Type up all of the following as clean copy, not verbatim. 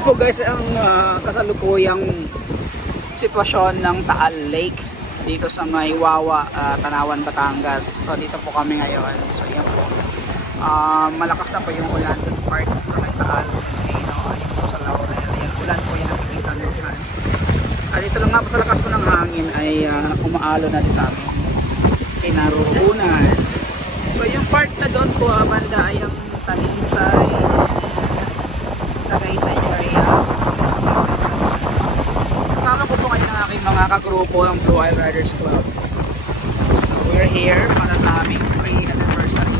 Ito po guys ang kasalukuyang sitwasyon ng Taal Lake dito sa may Wawa, Tanawan, Batangas. So dito po kami ngayon. So yan po. Malakas na po yung ulan doon part sa may Taal. Ayun po sa Laurel. Ayan, ulan po yung nakikita nyo dyan. At ito lang nga po sa lakas po ng hangin ay umaalo na din sa amin. Kinaruunan. So yung part na doon po banda ay ang Talinsay, Tagaytay area. Kasama ko po kayo ng aking mga kagrupo ng Blue Isle Riders Club. So we're here para sa aming 3rd anniversary.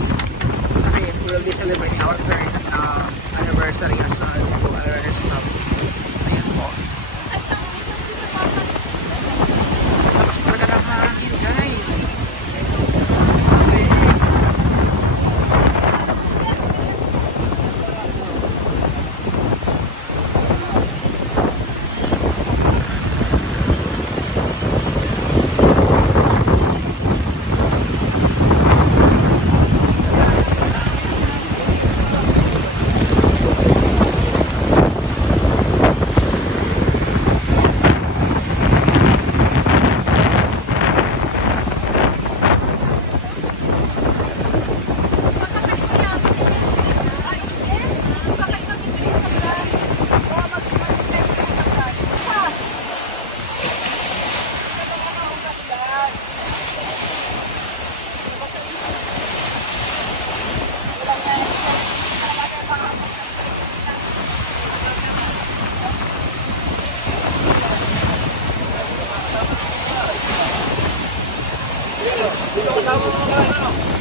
Kasi we'll be celebrating our 3rd anniversary as Blue Isle Riders Club. Ayan po. Tapos talaga ng hangin guys. Dito kasama mo mga ano.